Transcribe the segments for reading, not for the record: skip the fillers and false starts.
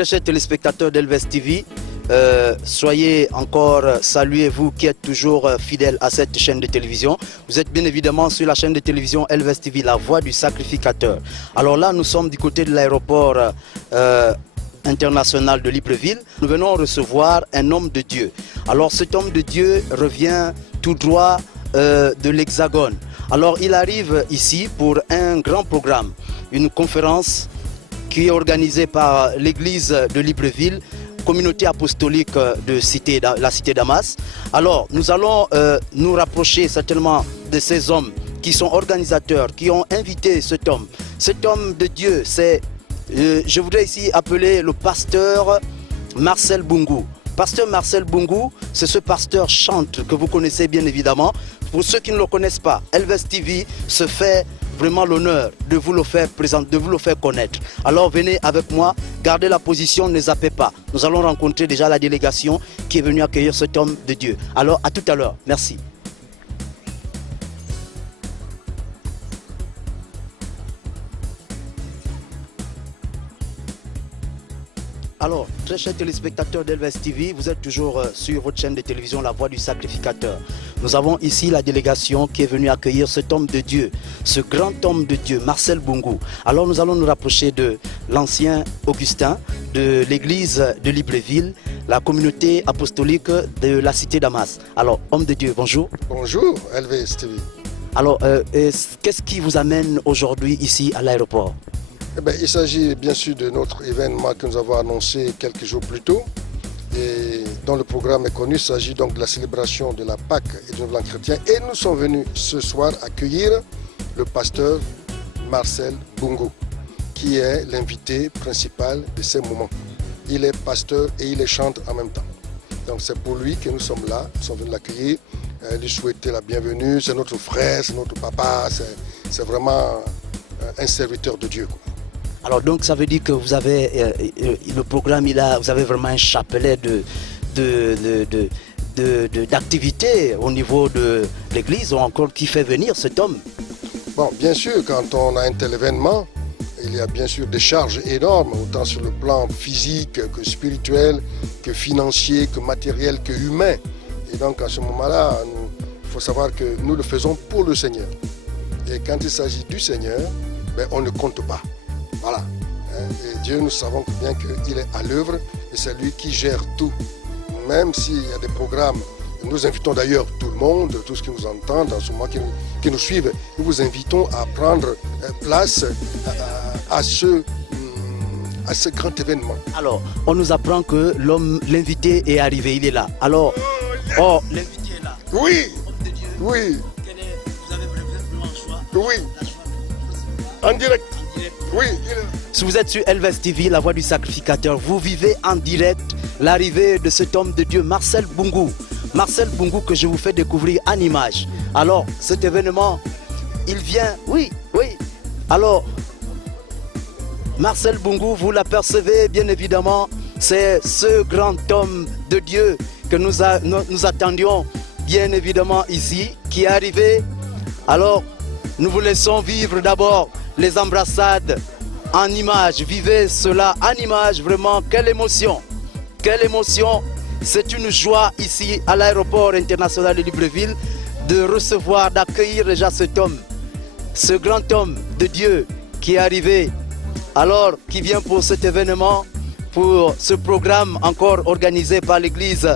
très chers téléspectateurs d'Elves TV, soyez encore salués, vous qui êtes toujours fidèles à cette chaîne de télévision. Vous êtes bien évidemment sur la chaîne de télévision Elves TV, la voix du sacrificateur. Alors là, nous sommes du côté de l'aéroport international de Libreville. Nous venons recevoir un homme de Dieu. Alors cet homme de Dieu revient tout droit de l'Hexagone. Alors il arrive ici pour un grand programme, une conférence qui est organisée par l'église de Libreville, communauté apostolique de la cité Damas. Alors nous allons nous rapprocher certainement de ces hommes qui sont organisateurs, qui ont invité cet homme. Cet homme de Dieu, c'est, je voudrais ici appeler le pasteur Marcel Bungu. Pasteur Marcel Bungu, c'est ce pasteur chantre que vous connaissez bien évidemment. Pour ceux qui ne le connaissent pas, Elves TV se fait vraiment l'honneur de vous le faire présenter, de vous le faire connaître. Alors venez avec moi, gardez la position, ne zappez pas. Nous allons rencontrer déjà la délégation qui est venue accueillir cet homme de Dieu. Alors à tout à l'heure, merci. Alors, très chers téléspectateurs d'Elves TV, vous êtes toujours sur votre chaîne de télévision La Voix du Sacrificateur. Nous avons ici la délégation qui est venue accueillir cet homme de Dieu, ce grand homme de Dieu, Marcel Bungu. Alors nous allons nous rapprocher de l'ancien Augustin, de l'église de Libreville, la communauté apostolique de la cité Damas. Alors, homme de Dieu, bonjour. Bonjour, Elves TV. Alors, qu'est-ce qui vous amène aujourd'hui ici à l'aéroport ? Eh bien, il s'agit bien sûr de notre événement que nous avons annoncé quelques jours plus tôt et dont le programme est connu. Il s'agit donc de la célébration de la Pâque et du Nouvel An chrétien. Et nous sommes venus ce soir accueillir le pasteur Marcel Bungu, qui est l'invité principal de ces moments. Il est pasteur et il est chanteur en même temps. Donc c'est pour lui que nous sommes là, nous sommes venus l'accueillir, lui souhaiter la bienvenue. C'est notre frère, c'est notre papa, c'est vraiment un serviteur de Dieu, quoi. Alors donc ça veut dire que vous avez le programme, vous avez vraiment un chapelet d'activités au niveau de l'église ou encore qui fait venir cet homme. Bon, bien sûr, quand on a un tel événement, il y a bien sûr des charges énormes, autant sur le plan physique que spirituel, que financier, que matériel, que humain. Et donc à ce moment-là, il faut savoir que nous le faisons pour le Seigneur. Et quand il s'agit du Seigneur, ben, on ne compte pas. Voilà. Et Dieu, nous savons bien qu'il est à l'œuvre et c'est lui qui gère tout. Même s'il y a des programmes, nous invitons d'ailleurs tout le monde, tous ceux qui nous entendent, en ce moment qui nous suivent, nous vous invitons à prendre place à ce grand événement. Alors, on nous apprend que l'invité est arrivé, il est là. Alors, l'invité est là. Oui, oui. Vous avez vraiment le choix. Oui. En direct. Oui. Si vous êtes sur Elves TV, la voix du sacrificateur, vous vivez en direct l'arrivée de cet homme de Dieu, Marcel Bungu. Marcel Bungu que je vous fais découvrir en image. Alors, cet événement, il vient, oui. Alors, Marcel Bungu, vous l'apercevez bien évidemment, c'est ce grand homme de Dieu que nous attendions bien évidemment ici, qui est arrivé. Alors, nous vous laissons vivre d'abord les embrassades en image. Vivez cela en image, vraiment, quelle émotion. Quelle émotion. C'est une joie ici à l'aéroport international de Libreville de recevoir, d'accueillir déjà cet homme, ce grand homme de Dieu qui est arrivé, alors qui vient pour cet événement, pour ce programme encore organisé par l'église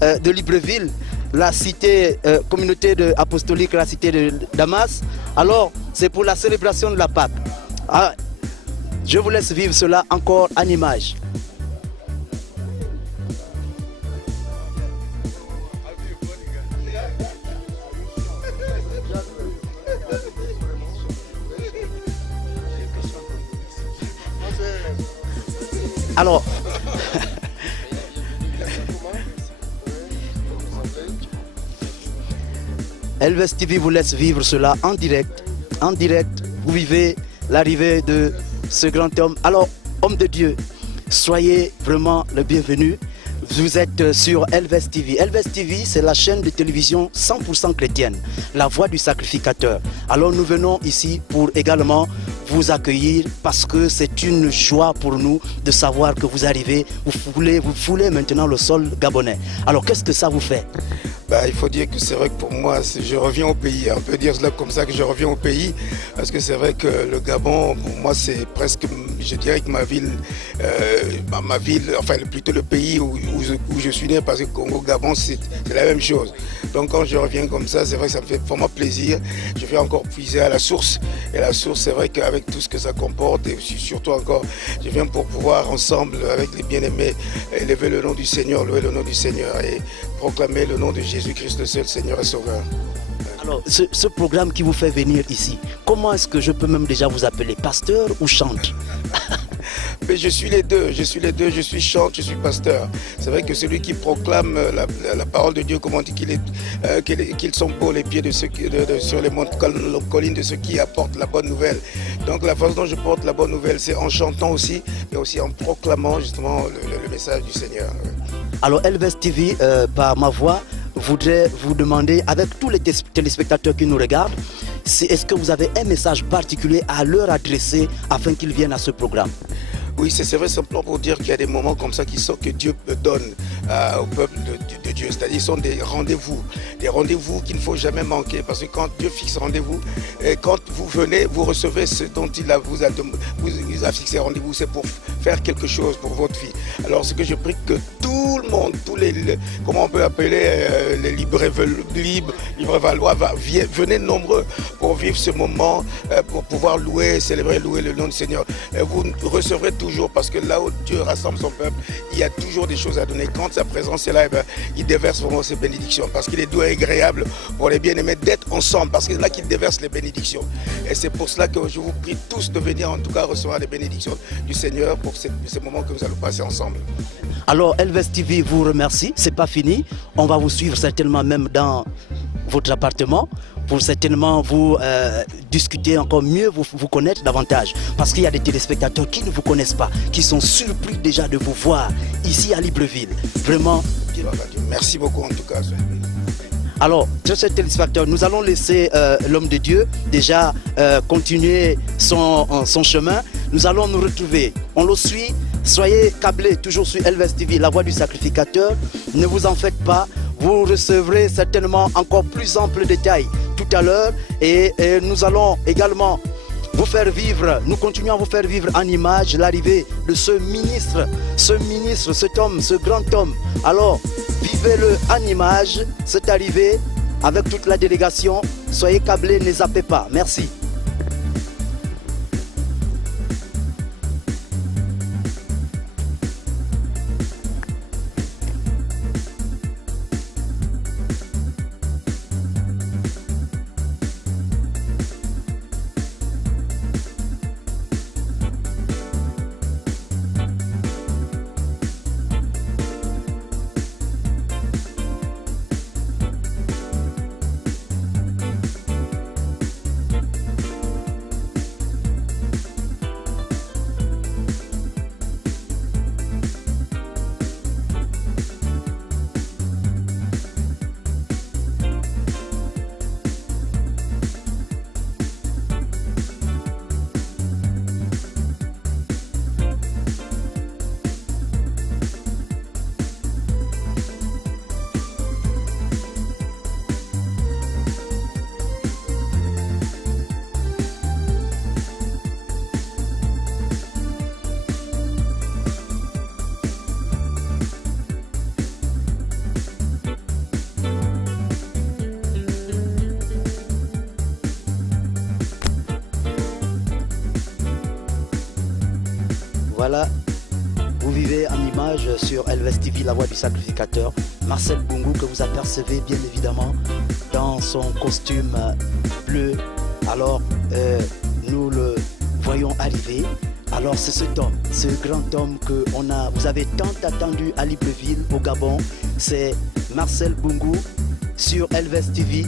de Libreville, la cité communauté apostolique, la cité de Damas. Alors, c'est pour la célébration de la Pâque. Ah, je vous laisse vivre cela encore en image. Alors, Elves TV vous laisse vivre cela en direct. En direct, vous vivez l'arrivée de ce grand homme. Alors, homme de Dieu, soyez vraiment le bienvenu. Vous êtes sur Elves TV. Elves TV, c'est la chaîne de télévision 100% chrétienne, la voix du sacrificateur. Alors nous venons ici pour également vous accueillir parce que c'est une joie pour nous de savoir que vous arrivez, vous foulez maintenant le sol gabonais. Alors qu'est-ce que ça vous fait? Il faut dire que c'est vrai que pour moi, je reviens au pays. On peut dire cela comme ça, que je reviens au pays. Parce que c'est vrai que le Gabon, pour moi, c'est presque, je dirais que ma ville, enfin plutôt le pays où je suis né, parce que Congo, Gabon, c'est la même chose. Donc quand je reviens comme ça, c'est vrai que ça me fait vraiment plaisir. Je vais encore puiser à la source. Et la source, c'est vrai qu'avec tout ce que ça comporte, et surtout encore, je viens pour pouvoir ensemble, avec les bien-aimés, élever le nom du Seigneur, louer le nom du Seigneur et proclamer le nom de Jésus-Christ, le seul Seigneur et Sauveur. Alors, ce programme qui vous fait venir ici, comment est-ce que je peux même déjà vous appeler, pasteur ou chante? Mais je suis les deux, je suis chante, je suis pasteur. C'est vrai que celui qui proclame la parole de Dieu, comme on dit qu'ils sont pour les pieds de ceux sur les collines de ceux qui apportent la bonne nouvelle. Donc la façon dont je porte la bonne nouvelle, c'est en chantant aussi, mais aussi en proclamant justement le message du Seigneur. Alors Elvest TV, par ma voix, voudrais vous demander, avec tous les téléspectateurs qui nous regardent, est-ce que vous avez un message particulier à leur adresser afin qu'ils viennent à ce programme? Oui, c'est vrai simplement pour dire qu'il y a des moments comme ça que Dieu donne au peuple de Dieu. C'est-à-dire, ce sont des rendez-vous qu'il ne faut jamais manquer. Parce que quand Dieu fixe rendez-vous, quand vous venez, vous recevez ce dont il vous a fixé rendez-vous. C'est pour faire quelque chose pour votre vie. Alors, ce que je prie que tout le monde, comment on peut appeler les livres-valois, venez nombreux pour vivre ce moment, pour pouvoir célébrer le nom du Seigneur. Vous recevrez toujours, parce que là où Dieu rassemble son peuple, il y a toujours des choses à donner. Quand sa présence est là, il déverse vraiment ses bénédictions, parce qu'il est doux et agréable pour les bien-aimés d'être ensemble, parce que c'est là qu'il déverse les bénédictions. Et c'est pour cela que je vous prie tous de venir en tout cas recevoir les bénédictions du Seigneur pour ces moments que nous allons passer ensemble. Alors Elvest TV vous remercie, c'est pas fini, on va vous suivre certainement même dans votre appartement pour certainement vous discuter encore mieux, vous connaître davantage. Parce qu'il y a des téléspectateurs qui ne vous connaissent pas, qui sont surpris déjà de vous voir ici à Libreville. Vraiment. Merci beaucoup en tout cas. Alors, très chers téléspectateurs, nous allons laisser l'homme de Dieu déjà continuer son chemin. Nous allons nous retrouver. On le suit. Soyez câblés toujours sur Elvest TV, la voix du sacrificateur. Ne vous en faites pas. Vous recevrez certainement encore plus ample détails tout à l'heure. Et nous allons également vous faire vivre, nous continuons à vous faire vivre en image l'arrivée de ce ministre, cet homme, ce grand homme. Alors, vivez-le en image, cette arrivée avec toute la délégation. Soyez câblés, ne zappez pas. Merci. Voilà, vous vivez en image sur Elvest TV, la voix du sacrificateur. Marcel Bungu, que vous apercevez bien évidemment dans son costume bleu. Alors, nous le voyons arriver. Alors, c'est cet homme, ce grand homme que vous avez tant attendu à Libreville, au Gabon. C'est Marcel Bungu sur Elvest TV.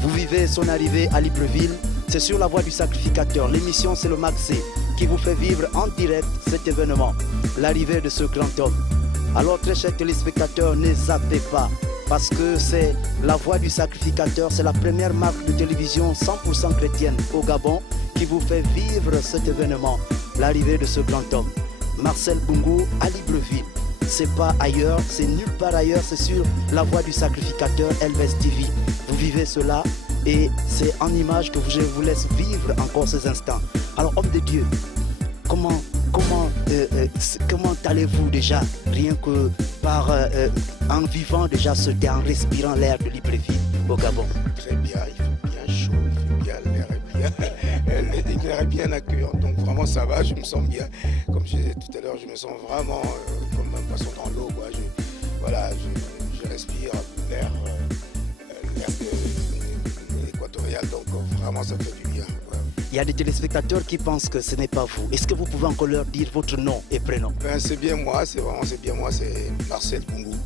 Vous vivez son arrivée à Libreville. C'est sur la voie du sacrificateur. L'émission, c'est le Maxé qui vous fait vivre en direct cet événement, l'arrivée de ce grand homme. Alors, très chers téléspectateurs, ne zappez pas, parce que c'est la voix du sacrificateur, c'est la première marque de télévision 100% chrétienne au Gabon qui qui vous fait vivre cet événement, l'arrivée de ce grand homme. Marcel Bungu à Libreville. C'est pas ailleurs, c'est nulle part ailleurs, c'est sur la voie du sacrificateur Elves TV. Vous vivez cela et c'est en image que je vous laisse vivre encore ces instants. Alors, homme de Dieu, comment allez-vous déjà, rien que en vivant déjà en respirant l'air de Libreville au Gabon? Très bien, il fait bien chaud, il fait bien, l'air est l'air est bien accueillant, donc vraiment ça va, je me sens bien. Comme je disais tout à l'heure, je me sens vraiment comme un poisson dans l'eau. Je respire l'air équatorial, donc vraiment ça fait du bien. Ouais. Il y a des téléspectateurs qui pensent que ce n'est pas vous. Est-ce que vous pouvez encore leur dire votre nom et prénom? C'est bien moi, c'est Marcel Bungu,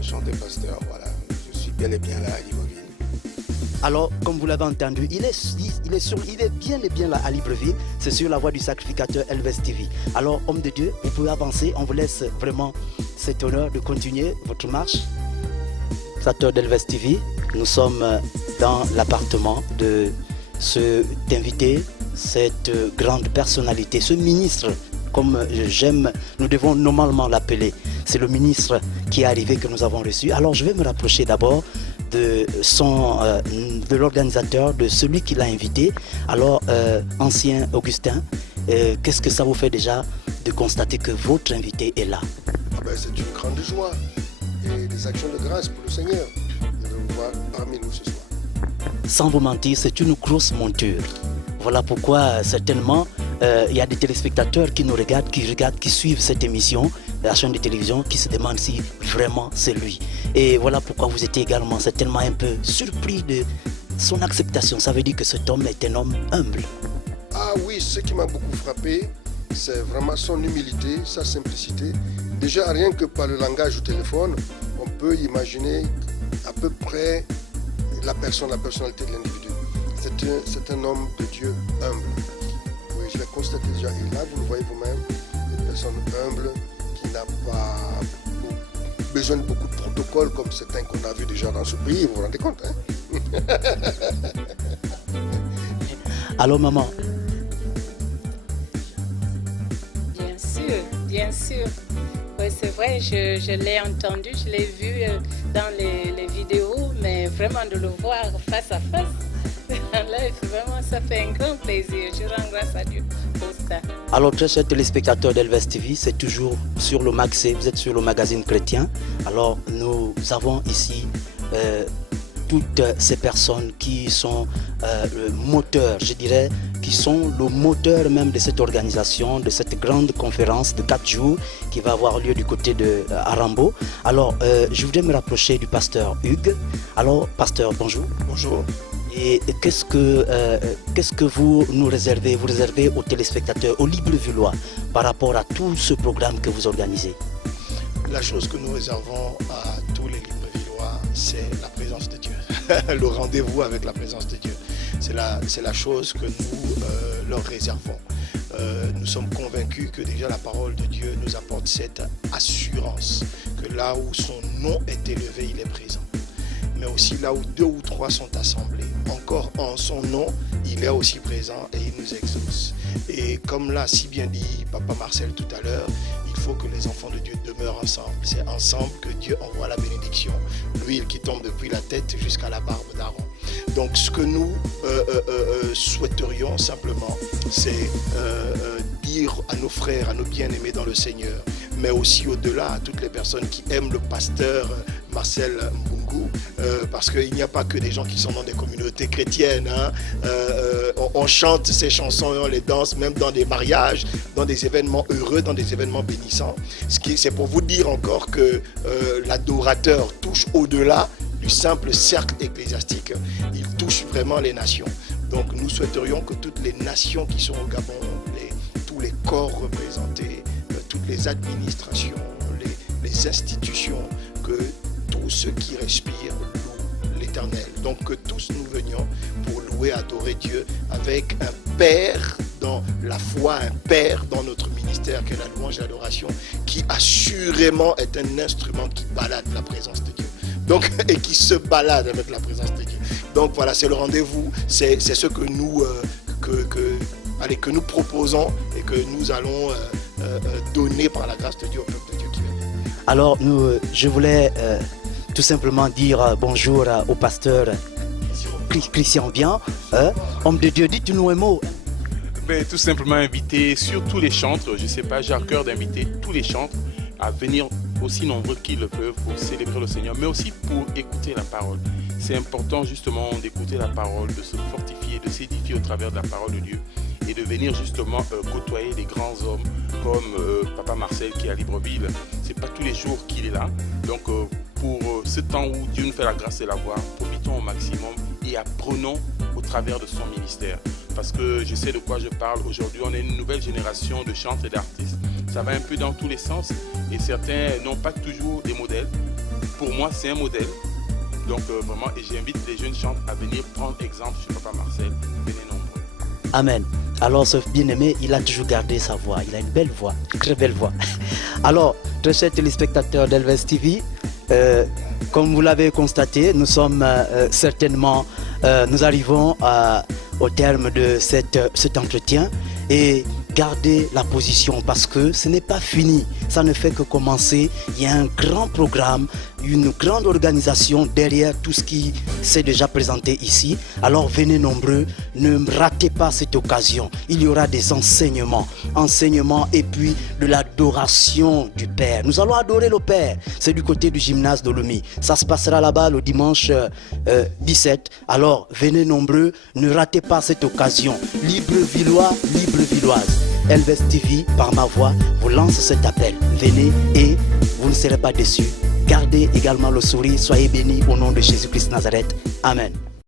chanteur pasteur, voilà. Je suis bel et bien là à Libreville. Alors, comme vous l'avez entendu, il est bien et bien là à Libreville. C'est sur la voie du sacrificateur Elves TV. Alors, homme de Dieu, vous pouvez avancer. On vous laisse vraiment cet honneur de continuer votre marche. Sacrificateur d'Elves TV, nous sommes dans l'appartement de cet invité, cette grande personnalité, ce ministre, comme nous devons normalement l'appeler. C'est le ministre qui est arrivé que nous avons reçu. Alors, je vais me rapprocher d'abord de l'organisateur, de celui qui l'a invité. Alors, ancien Augustin, qu'est-ce que ça vous fait déjà de constater que votre invité est là? C'est une grande joie et des actions de grâce pour le Seigneur de le voir parmi nous ce soir. Sans vous mentir, c'est une grosse monture. Voilà pourquoi certainement il y a des téléspectateurs qui nous regardent, qui suivent cette émission, la chaîne de télévision, qui se demandent si vraiment c'est lui. Et voilà pourquoi vous étiez également certainement un peu surpris de son acceptation. Ça veut dire que cet homme est un homme humble. Ah oui, ce qui m'a beaucoup frappé, c'est vraiment son humilité, sa simplicité. Déjà, rien que par le langage au téléphone, on peut imaginer à peu près la personnalité de l'individu. C'est un homme de Dieu humble. Oui, je l'ai constaté déjà. Et là, vous le voyez vous-même, une personne humble qui n'a pas besoin de beaucoup de protocoles comme certains qu'on a vus déjà dans ce pays. Vous vous rendez compte, hein? Allô, maman? Bien sûr. Oui, c'est vrai, je l'ai entendu, je l'ai vu dans les vidéos, mais vraiment de le voir face à face, en live, vraiment, ça fait un grand plaisir. Je rends grâce à Dieu pour ça. Alors, très chers téléspectateurs d'Elves TV, c'est toujours sur le Mag C, vous êtes sur le magazine chrétien. Alors, nous avons ici toutes ces personnes qui sont le moteur, je dirais, qui sont le moteur même de cette organisation, de cette grande conférence de 4 jours qui va avoir lieu du côté de Arambo. Alors, je voudrais me rapprocher du pasteur Hugues. Alors, pasteur, bonjour. Bonjour. Et qu'est-ce que vous nous réservez, aux téléspectateurs, aux Librevillois, par rapport à tout ce programme que vous organisez? La chose que nous réservons à tous les Librevillois, c'est la présence de Dieu. Le rendez-vous avec la présence de Dieu. C'est la chose que nous leur réservons. Nous sommes convaincus que déjà la parole de Dieu nous apporte cette assurance que là où son nom est élevé, il est présent. Mais aussi là où 2 ou 3 sont assemblés, encore en son nom, il est aussi présent et il nous exauce. Et comme l'a si bien dit Papa Marcel tout à l'heure, il faut que les enfants de Dieu demeurent ensemble. C'est ensemble que Dieu envoie la bénédiction, l'huile qui tombe depuis la tête jusqu'à la barbe d'Aaron. Donc ce que nous souhaiterions simplement, c'est dire à nos frères, à nos bien-aimés dans le Seigneur, mais aussi au-delà à toutes les personnes qui aiment le pasteur Marcel Mbungu, parce qu'il n'y a pas que des gens qui sont dans des communautés chrétiennes. Hein. On chante ces chansons et on les danse même dans des mariages, dans des événements heureux, dans des événements bénissants. C'est pour vous dire encore que l'adorateur touche au-delà du simple cercle ecclésiastique. Il touche vraiment les nations. Donc nous souhaiterions que toutes les nations qui sont au Gabon, tous les corps représentés, toutes les administrations, les institutions, que tous ceux qui respirent louent l'Éternel. Donc que tous nous venions pour louer, adorer Dieu avec un Père dans la foi, un Père dans notre ministère qui est la louange et l'adoration, qui assurément est un instrument qui balade la présence de Dieu. Donc, et qui se balade avec la présence de Dieu. Donc voilà, c'est le rendez-vous, c'est ce que nous que nous proposons et que nous allons donner par la grâce de Dieu au peuple de Dieu qui vient. Alors, je voulais tout simplement dire bonjour au pasteur Christian Vian, homme de Dieu. Dites-nous un mot. Ben, tout simplement inviter sur tous les chantres, je ne sais pas, j'ai à cœur d'inviter tous les chantres à venir aussi nombreux qu'ils le peuvent pour célébrer le Seigneur, mais aussi pour écouter la parole. C'est important justement d'écouter la parole, de se fortifier, de s'édifier au travers de la parole de Dieu et de venir justement côtoyer des grands hommes comme Papa Marcel qui est à Libreville. Ce n'est pas tous les jours qu'il est là. Donc pour ce temps où Dieu nous fait la grâce de la voir, profitons au maximum et apprenons au travers de son ministère. Parce que je sais de quoi je parle. Aujourd'hui, on est une nouvelle génération de chantres et d'artistes. Ça va un peu dans tous les sens et certains n'ont pas toujours des modèles. Pour moi, c'est un modèle. Donc vraiment, et j'invite les jeunes chantres à venir prendre exemple sur Papa Marcel. Venez nombreux. Amen. Alors ce bien-aimé, il a toujours gardé sa voix. Il a une belle voix, une très belle voix. Alors, très chers téléspectateurs d'Elves TV, comme vous l'avez constaté, nous sommes certainement, nous arrivons au terme de cet entretien et gardez la position parce que ce n'est pas fini, ça ne fait que commencer. Il y a un grand programme, une grande organisation derrière tout ce qui s'est déjà présenté ici. Alors venez nombreux, ne ratez pas cette occasion. Il y aura des enseignements et puis de l'adoration du Père. Nous allons adorer le Père. C'est du côté du gymnase de Lomé. Ça se passera là-bas le dimanche 17. Alors venez nombreux, ne ratez pas cette occasion. Librevillois, Librevilloise. Elves TV, par ma voix, vous lance cet appel. Venez et vous ne serez pas déçus. Gardez également le sourire. Soyez bénis au nom de Jésus-Christ Nazareth. Amen.